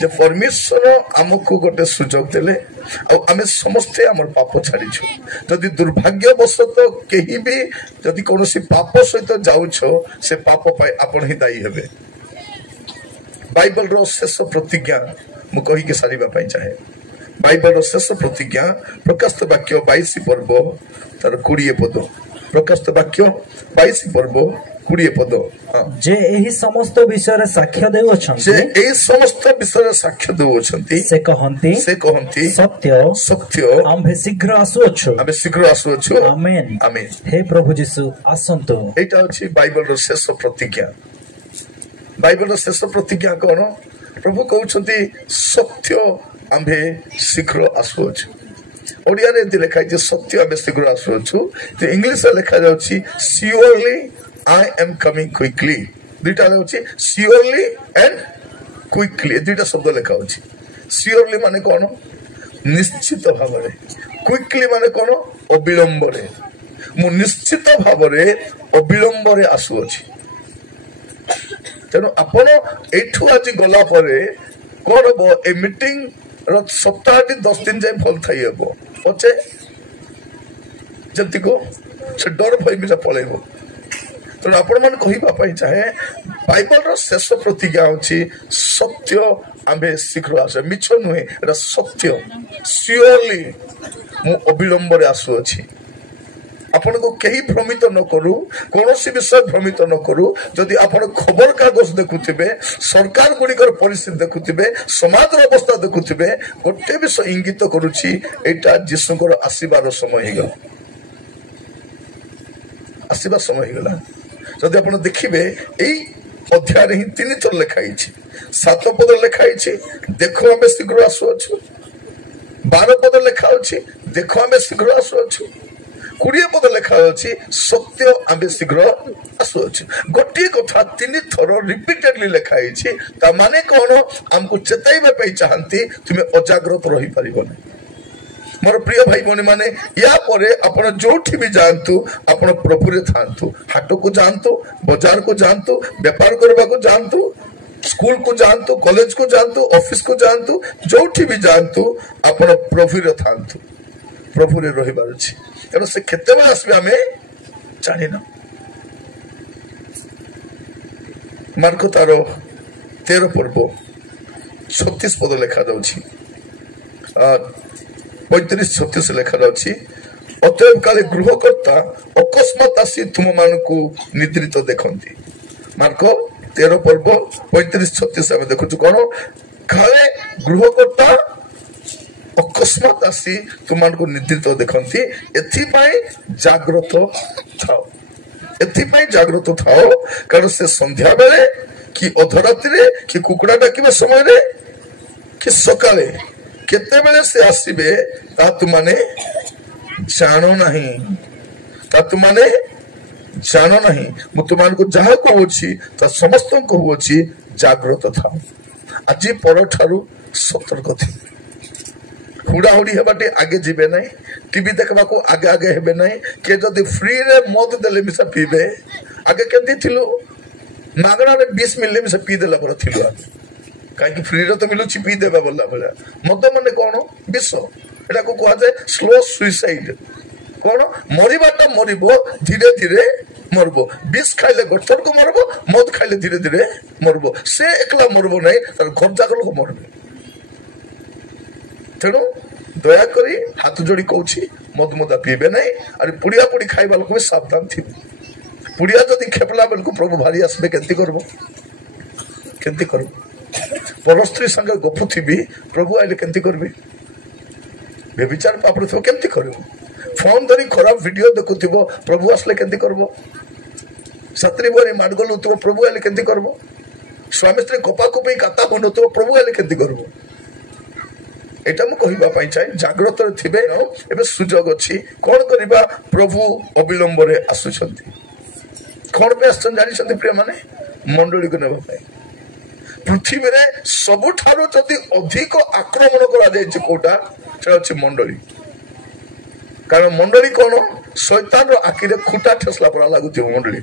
जे परमेश्वर आमको गोटे सुजोग देले आम समस्ते आम पाप छाड़ीछु जदि दुर्भाग्यवशत कहीं भी जदि कौन पाप सहित जाऊछ से पाप आपन ही दायी हेबे बाइबल रो शेष प्रतिज्ञा मु कहि सारे चाहे बाइबल रो शेष प्रतिज्ञा प्रकाशित वाक्य 22 पर्व तार 20 पद प्रकाशित वाक्य 22 पर्व 20 पद जे एही समस्त विषय साक्ष्य देउछन्ति जे एही समस्त विषय साक्ष्य देउछन्ति से कहन्ति सत्य आम्भे शीघ्र आसुअछु आमेन आमेन हे प्रभु यीशु आसंतो एटा अछि बाइबल रो शेष प्रतिज्ञा बाइबल रो शेष प्रतिज्ञा कोन प्रभु कहउछन्ति सत्य आम्भे शीघ्र आसुअछु ओडिया रे एति लिखा है सत्य आम्भे शीघ्र आसुअछु तो इंग्लिश रे लिखा जाउछि surely I am coming quickly दुईटा होची surely and quickly दुईटा शब्द लिखा होची surely माने कोन निश्चित भाव रे quickly माने कोन अविलंब रे मु निश्चित भाव रे अविलंब रे आसु अछि तेनो आपण एठु आज गला परे कोन बो ए मीटिंग र सप्ताह 10 दिन जाय फल थाई हेबो पछे जति को से डर भय मिला पळेबो तो आपण मन कहिबा चाहे बाइबल रो शेष प्रतिज्ञा होची सत्य आम्भे शीघ्र आसे मिछ नुहे एटा सत्य श्योरली मु अविलंब रे आसु अछि आपण को केही भ्रमित न करू कोनोसी विषय भ्रमित न करू जदि आपण खबर कागज देखुथिबे सरकार गुडिकर परिस्थिति देखुथिबे समाज रो अवस्था देखुथिबे गोटे विषय इंगित करूची एटा यीशुकर आसीबार समय हिगला आसीबा समय हिगला जदि आपण देखिबे एई अध्याय रे 3 थर लिखाई छी 7 पद लिखाई छी देखो हमें शीघ्र आसु अछि 12 पद लिखा अछि देखो हमें शीघ्र आसु अछि 20 पद लिखा अछि सत्य हमें शीघ्र आसु अछि गोटी कथा 3 थर रिपीटेडली लिखाई छी ता माने कोन हमको चेताइबे पई चाहंती तुमे अजाग्रत रही परिबो मोर प्रिय भाई भौणी माने या परे आपण जोठी भी जानतु आपण प्रभु रे थांतु हाट को जानतु बाजार को जानतु व्यापार करबा को जानतु स्कूल को जानतु कॉलेज को जानतु ऑफिस को जानतु जोठी भी जानतु आपण प्रभु रे थांतु प्रभु रे रहिबार अछि एनो से खेते में आसबे हमें जानि न मार्को तारो 13 पर्व 36 पद लिखा जाउछि 35-36 लिखा जाउछि अतएव काले गृहकर्ता अकस्मात आसी तुम मानकु निद्रित देखंती मार्को 13 पर्व 35-36 हम देखुछु कोन काले गृहकर्ता अकस्मात आसी तुम मानकु निद्रित देखंती एथि पई जागृत थाओ कारण से संध्या बेले कि अधरात्रि रे कि कुकुड़ा डाकिबा समय रे कि सकाळे केते बेले से आसीबे ता तुमाने जानो नहीं मु तुमान को जहा कहूची ता समस्त कहूची जागृत था आज परठारु सतर्क थी हुड़ाहुड़ी हेबाटे आगे जीवे नहीं टीवी देखबा को आगे आगे हेबे नहीं के जदी फ्री रे मद देले मिसा पीबे आगे केंती थिलु मागणा रे 20 मिली मिसा पी देला पर थिलु कहीं फ्री रे तो मिलुची पी देबा बोला बोला मद माने कोन विष एटा को कहा जाए स्लो सुइसाइड कोन मरिबाटा मरिबो धीरे धीरे मरबो विष खाइले गोठर को मरबो मद खाइले धीरे धीरे मरबो से एकला मरबो नहीं तार घर जाक लोक मरबे तेणु दया करी हाथ जोड़ी कहूची मद मुदा पीबे नहीं अरे पुड़िया पुड़ी खाइबा लोक में सावधान थी पुड़िया जदि खेपला बेल को प्रभु भारी आसबे केंती करबो परस्त्री संगे गपुथी प्रभु आइले केंती करबी बेविचार पापड़ थो केंती करबो फोन धरी खराब वीडियो देखुथिबो प्रभु आसले केंती करबो सत्री बोरी माडगल उतबो प्रभु आइले केंती करबो स्वामी स्त्री कोपा कोपई काता बनतो प्रभु आइले केंती करबो एटा मु कहिबा पई चाहे जागृत थिबे एबे सुजोग अछि कोन करबा प्रभु अविलंब रे आसुछंती कोन पे आसन जानि छथि प्रिय माने मंडली को नेबा पई पृथ्वी रे सबुठारो जदि अधिक आक्रमण करा जाय छै कोटा से अछि मंडली कारण मंडली कोन शैतान रो आखि रे खुटा ठसला परा लागुथि मंडली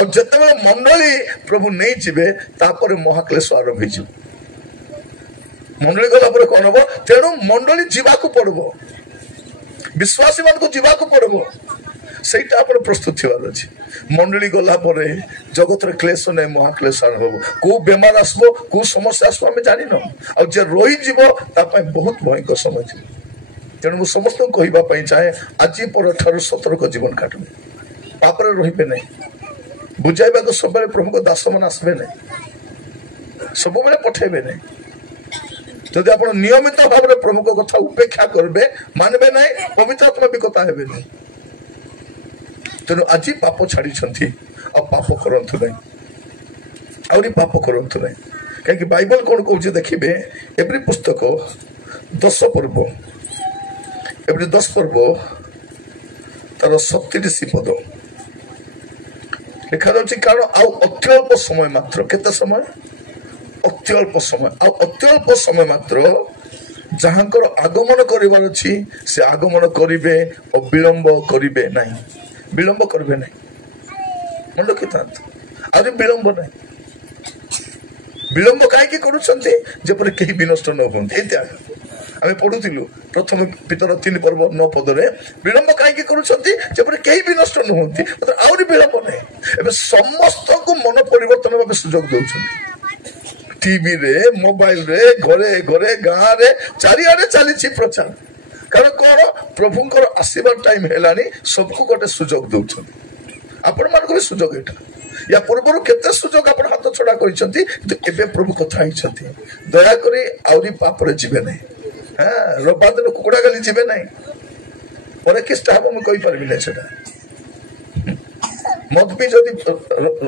और जतबे मंडली प्रभु नै जिबे तापर महाक्लेश आरंभ होइ मंडली गला पर कौन हम तेणु मंडली जीवाकू पड़ब विश्वासी मान को जीवाकू पड़ब ସେଇଟା ଆପଣ ପ୍ରସ୍ତୁତ ଥିବାର ଅଛି ମଣ୍ଡଳୀ ଗଲା ପରେ ଜଗତର କ୍ଲେଶ ନାହିଁ ମହାକ୍ଲେଶ ଆରମ୍ଭ ହବ କୋଉ ବେମାର ଆସିବ କୋଉ ସମସ୍ୟା ଆସିବ ଆମେ ଜାଣିନ ଆଉ ଯେ ରହିଯିବ ତା ପାଇଁ ବହୁତ ଭୟଙ୍କର ସମୟ ଥିବ ତେଣୁ ମୁଁ ସମସ୍ତଙ୍କୁ କହିବା ପାଇଁ ଚାହେଁ ଆଜି ପରଠାରୁ ସତର୍କ ଜୀବନ କାଟନ୍ତୁ ପାପରେ ରହିବେ ନାହିଁ ବୁଝାଇବାକୁ ସବୁବେଳେ ପ୍ରଭୁଙ୍କ ଦାସମାନେ ଆସିବେ ନାହିଁ ସବୁବେଳେ ପଠେଇବେ ନାହିଁ ଯଦି ଆପଣ ନିୟମିତ ଭାବରେ ପ୍ରଭୁଙ୍କ କଥା ଉପେକ୍ଷା କରିବେ ମାନିବେ ନାହିଁ ପବିତ୍ର ଆତ୍ମା ବି କଥା ହେବେ ନାହିଁ ତେଣୁ ଆଜି ପାପ ଛାଡ଼ିଛନ୍ତି ଆଉ ପାପ କରନ୍ତୁ ନାହିଁ ଆହୁରି ପାପ କରନ୍ତୁ ନାହିଁ କାହିଁକି ବାଇବଲ କ'ଣ କହୁଛି ଦେଖିବେ ଏଭ୍ରି ପୁସ୍ତକ 10 ପର୍ବ ଏଭ୍ରି 10 ପର୍ବ ତାର 37 ପଦ ଲେଖାଯାଉଛି କାରଣ ଆଉ ଅତ୍ୟଳ୍ପ ସମୟ ମାତ୍ର କେତେ ସମୟ ଅତ୍ୟଳ୍ପ ସମୟ ଆଉ ଅତ୍ୟଳ୍ପ ସମୟ ମାତ୍ର ଯାହାଙ୍କର ଆଗମନ କରିବାର ଅଛି ସେ ଆଗମନ କରିବେ ଓ ବିଳମ୍ବ କରିବେ ନାହିଁ ବିଳମ୍ବ କରିବେ ନାହିଁ ମନେ ରଖିଥାନ୍ତୁ ଆହୁରି ବିଳମ୍ବ ନାହିଁ ବିଳମ୍ବ କାହିଁକି କରୁଛନ୍ତି ଯେପରି କେହି ବିନଷ୍ଟ ନ ହୁଅନ୍ତି ଇତ୍ୟାଦି ଆମେ ପଢୁଥିଲୁ ପ୍ରଥମ ପିତର 3 ପର୍ବ 9 ପଦରେ ବିଳମ୍ବ କାହିଁକି କରୁଛନ୍ତି ଯେପରି କେହି ବିନଷ୍ଟ ନ ହୁଅନ୍ତି ଆହୁରି ବିଳମ୍ବ ନାହିଁ ଏବେ ସମସ୍ତଙ୍କୁ ମନ ପରିବର୍ତ୍ତନ ଭାବେ ସୁଯୋଗ ଦେଉଛନ୍ତି टीवी रे मोबाइल रे घरे घरे गाँ रे चारिआडे चली प्रचार कारण कौन प्रभुंकर आसवा टाइम है सबको गोटे सुजोग दौरान आपण मान भी सुजोग एटा या पूर्व केते सुजोग आप हाथ छड़ा कर प्रभु कथा दयाकोरी आउरी पापरे जीवे नहीं हाँ रविवार दिन कुकुड़ा गाली जीवे नहीं पर किस्टा हम मुझे कही पारि नहीं सेटा मद पी जदि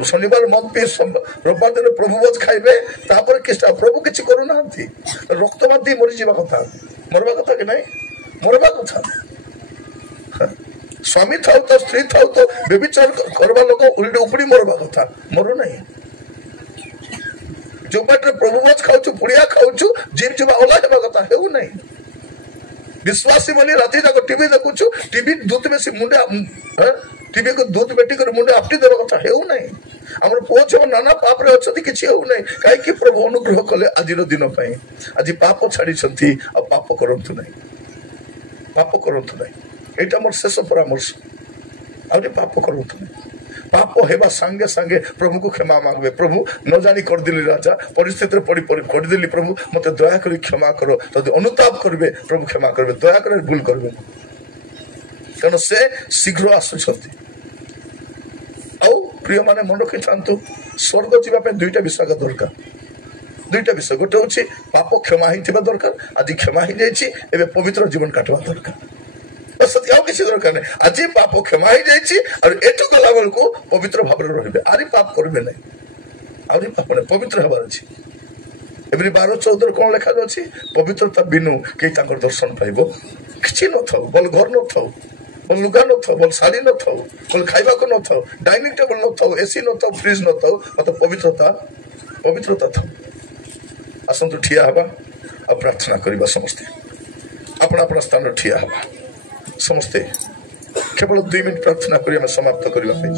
शनिवार मद पी रविवार दिन प्रभु भोज खाइबे तापर किस्टा प्रभु किछि करू नांती रक्त बांधी मरि जीवा कथा मरवा कथा कि नहीं मरवा कथा स्वामी थाउ तो स्त्री थाउ तो व्यभिचार करबा लोक उल्टी उपड़ी मरवा कथा मरु नहीं जो बाटे प्रभु भोज खाउछु पुड़िया खाउछु जीव जीवा ओला हेबा कथा हेउ नहीं विश्वासी बोली राति जाक टीवी देखुछु टीवी दूत बेसी मुंडा टीवी को दूध बेटी कर मुंडे आपटी देवा कथा हेउ नहीं हमर पोछ नाना पाप रे अछति किछि हेउ नहीं काहे कि प्रभु अनुग्रह कले आजिर दिन पई आज पाप छाडी छथि आ पाप करंतु नहीं एटा मोर शेष परामर्श आ पाप करंतु नहीं पाप हेबा संगे संगे प्रभु को क्षमा मांगबे प्रभु न जानी कर दिली राजा परिस्थिति रे पड़ी कर दिली प्रभु मते दया करी क्षमा करो तदि अनुताप करबे प्रभु क्षमा करबे दया करे भूल करबे कारण से शीघ्र आसुछथि आउ प्रिय माने मन रखि थांतु स्वर्ग जीवा पे दुईटा विषय का दरकार दुईटा विषय गोटे होछि पाप क्षमा हिथिबा दरकार आज क्षमा हि जायछि एबे पवित्र जीवन काटवा दरकार सत्य आउ किसी दरकार नहीं आज पाप क्षमा हि जायछि और एठु गला बेल को पवित्र भाव रे रहिबे आरि पाप करबे नहीं आरि पाप ने पवित्र हबार अछि एवरी 12-14 कोन लिखा अछि पवित्रता बिनु के तांकर दर्शन पाइबो किछि न थाउ बोल घर न थाउ बोल लुगा न थाउ बोल साड़ी न थाउ बोल खाइबा को न थाउ डाइनिंग टेबल न थाउ एसी न थाउ फ्रिज न थाउ मतलब पवित्रता थाउ आसंतु ठिया हबा आ प्रार्थना करिबा समस्ते अपना अपना स्थान ठिया हबा समस्ते केवल 2 मिनिट प्रार्थना करी हम समाप्त करिबा पई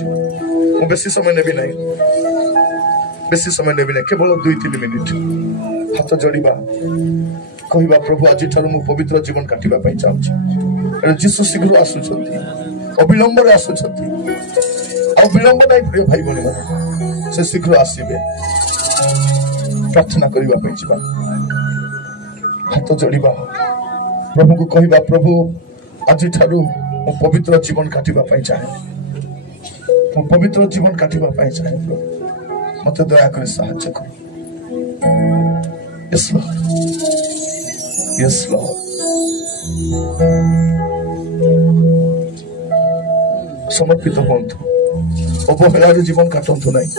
मु बेसी समय नेबी नहीं केवल 2-3 मिनिट हाथ जोड़िबा कहवा प्रभु आज मु पवित्र जीवन काटिबा पई चाहूछि जीसु शीघ्र आसुछथि अविलंब रे आसुछथि आ विलंब नै प्रिय भाई बहन से शीघ्र आसीबे प्रार्थना करिबा पई जिबा हाथ जोड़िबा प्रभु को कहवा प्रभु आज मु पवित्र जीवन काटिबा पई चाहे मु पवित्र जीवन काटिबा पई चाहे प्रभु मते दया करे साहाय्य करो Yes, Lord. समर्पित हुंतु अवहेलार जीवन काटंतु नहीं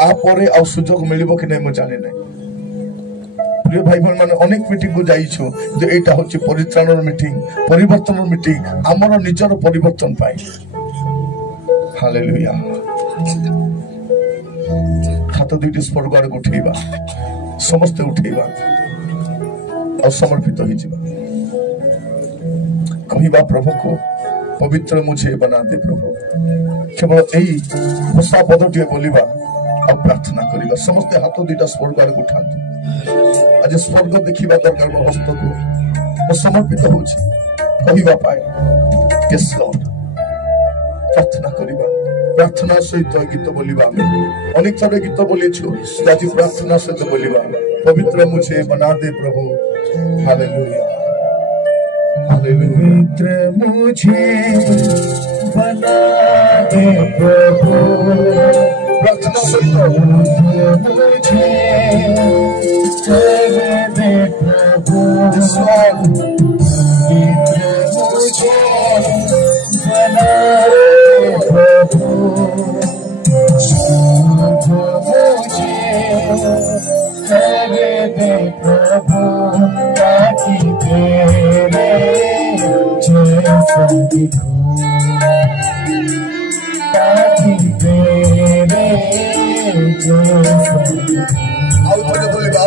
आ परे आ सुजोग मिलिबो कि नहीं मु जाने नहीं प्रिय भाई बहन माने अनेक मीटिंग को जाइछु जे एटा होछि परित्राणर मीटिंग परिवर्तनर मीटिंग हमर निजर परिवर्तन पाई हालेलुया हाथ दुईटी स्वर्ग आड़ उठेबा समस्ते उठेबा और समर्पित हो कहवा प्रभु को पवित्र मुझे बना दे प्रभु केवल यही भाषा पदटी बोलिबा और प्रार्थना करिबा समस्ते हाथ दुईटा स्वर्ग आड़ उठांतु आज आज स्वर्ग देखा दरकार मो हस्त को मो समर्पित होछि कहवा पाए यस लॉर्ड प्रार्थना करिबा प्रार्थना सहित गीत बोलिबा अनेक थर गीत बोलेछु आज प्रार्थना सहित बोलिबा पवित्र मुझे बना दे प्रभु हालेलुया पवित्र मुझे बना दे प्रभु प्रार्थना सहित मुझे दे प्रभु पवित्र मुझे बना दे प्रभु शुद्ध मुझे दे प्रभु ताकि तेरे जैसा दिखूं ताकि तेरे जैसा दिखूं आउथरे बोलिबा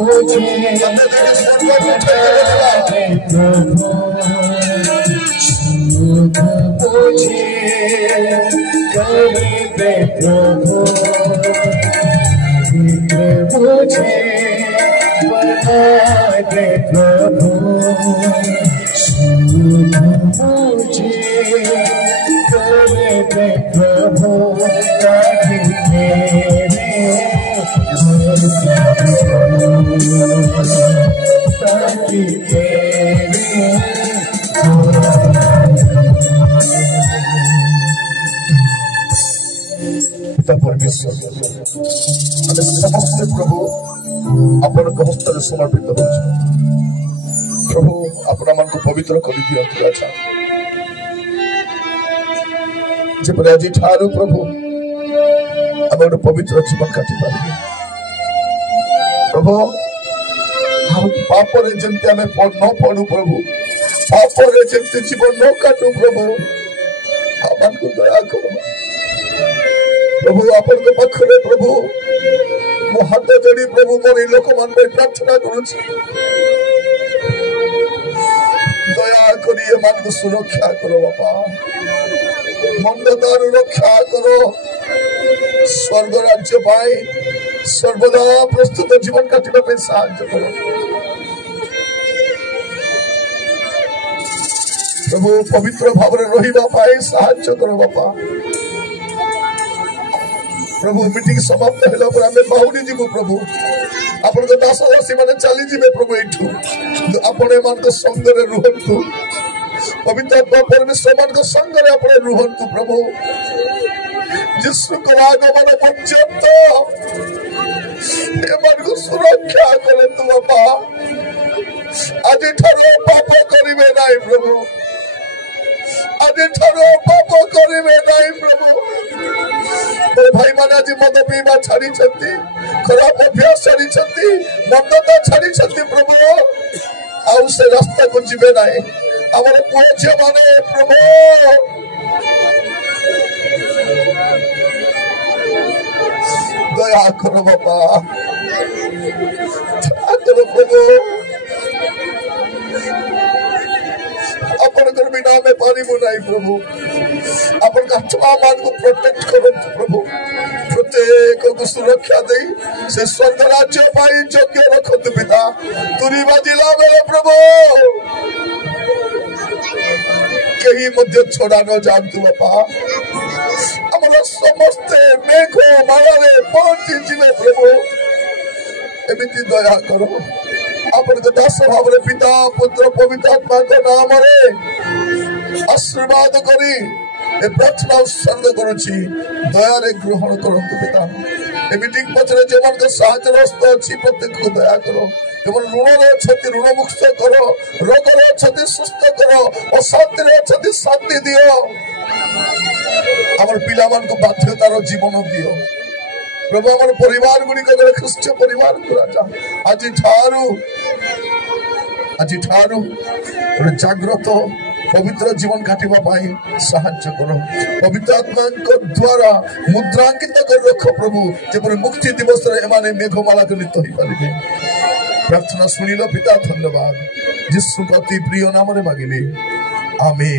मुझे शुद्ध मुझे करे दे प्रभु मुझे बना दे प्रभु शुद्ध मुझे करे दे प्रभु ताकि मेरे ताकि तेरे पिता परमेश्वर समस्त प्रभु आपण हस्त समर्पित हो प्रभु अपना मन को पवित्र कर दियंतु राजा जेपरि आज ठारू प्रभु आम गोटे पवित्र जीवन काटि पारे प्रभु पाप जमती आम न पड़ू प्रभु पाप जमती जीवन न काटू प्रभु आम को दया करो प्रभु आपण पाखे प्रभु मो हाथ जोड़ी प्रभु मोर लोक मान प्रार्थना करुछि दया करी मान को सुरक्षा करो बापा मंदतार रक्षा करो स्वर्ग राज्य पाए सर्वदा प्रस्तुत जीवन काटिबा पे साहाय्य करो प्रभु पवित्र भाव रहिबा पाए साहाय्य करो बापा प्रभु मीटिंग समाप्त होला पर आमे बाहुडी जीवु प्रभु आपण को दास दासी माने चली जीवे प्रभु एठू आपण मान को संग रे रुहंतु पवित्र आत्मा परमेश्वर मान को संग रे आपण रुहंतु प्रभु जिसु को आगमन पर्यंत ए मान को सुरक्षा करंतु बाबा आज ठारो पाप करिवे नाही प्रभु आज ठारो पाप करिवे नाही प्रभु भाई माने आज मद पीवा छाड़ी खराब अभ्यास छाड़ी मदता छाड़ी प्रभु आउ से रास्ता को जीवे ना आमर पुओ झील माने प्रभु दया करो बाबा करो प्रभु अपन बिना में पानी बुनाई प्रभु अपन आत्मा मान को प्रोटेक्ट करो प्रभु प्रत्येक को सुरक्षा दे से स्वर्ग राज्य पाई योग्य रखत पिता तुरी बाजिला मेरे प्रभु कहीं मध्य छोड़ा न जानतु बापा हमरा समस्त मेघ माया रे पहुंची जीवे प्रभु एमिति दया करो अपन दास भाव रे पिता पुत्र पवित्र आत्मा के नाम रे आशीर्वाद करी ए प्रार्थना उत्सर्ग करुछि दया रे ग्रहण करंतु पिता ए मीटिंग पछरे जे मन के साहाय्य रास्ता अछि प्रत्येक को दया करो एवं ऋण रे छति ऋण मुक्त करो रोग रे छति सुस्थ करो अशांति रे छति शांति दियो हमर पिला मान को बाध्यतार जीवन दियो प्रभु हमर परिवार गुडी के ख्रिस्ट परिवार को राजा आज ठारू जागृत पवित्र जीवन काटिबा पाई साहाय्य करो पवित्र आत्मा द्वारा मुद्रांकित कर रख प्रभु जेपर मुक्ति दिवस रे एमाने मेघमाला जनित होई पारिबे प्रार्थना सुनिलो पिता धन्यवाद जिसु अति प्रिय नाम रे मागिले आमीन।